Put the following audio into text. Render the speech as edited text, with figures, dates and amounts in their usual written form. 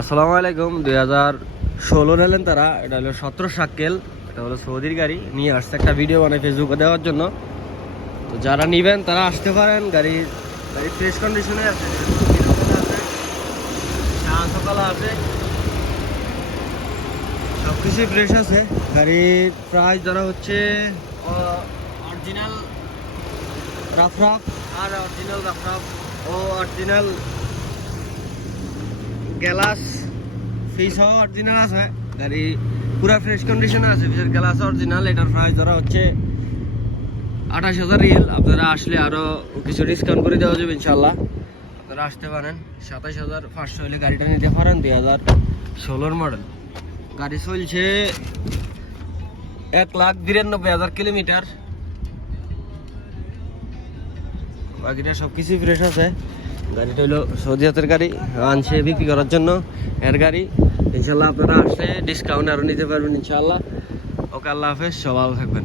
আসসালামু আলাইকুম। 2016 এলেন তারা, এটা হলো 17 সাক্কেল, এটা হলো সৌদির গাড়ি নিয়ে আসছে, একটা ভিডিও বানায় ফেসবুকে দেওয়ার জন্য। তো যারা নিবেন তারা আসতে পারেন। গাড়ি ফ্রেশ কন্ডিশনে আছে, সকালে আছে, সব কিছুই ফ্রেশ আছে। গাড়ির প্রাইস ধরা হচ্ছে অরিজিনাল রাফরাফ আর অরিজিনাল রাফরাফ ও অরিজিনাল গ্যালাস ফিস অরিজিনাল আছে। গাড়ি পুরা ফ্রেশ কন্ডিশনে আছে, ফিসের গ্যালাস অরিজিনাল। এটার প্রাইস ধরা হচ্ছে 28,000 রিয়াল। আপনারা আসলে আরও কিছু ডিসকাউন্ট করে দেওয়া যাবে ইনশাল্লাহ। আপনারা আসতে পারেন। 27,500 হলে গাড়িটা নিতে পারেন। 2016 মডেল গাড়ি, চলছে 1,92,000 কিলোমিটার। বাকিটা সব কিছুই ফ্রেশ আছে। গাড়িটা হলো সৌদি হাতের গাড়ি, আনছে বিক্রি করার জন্য এর গাড়ি। ইনশাল্লাহ আপনারা আসলে ডিসকাউন্ট আরও নিতে পারবেন ইনশাল্লাহ। ওকে, আল্লাহ হাফেজ, সব ভালো থাকবেন।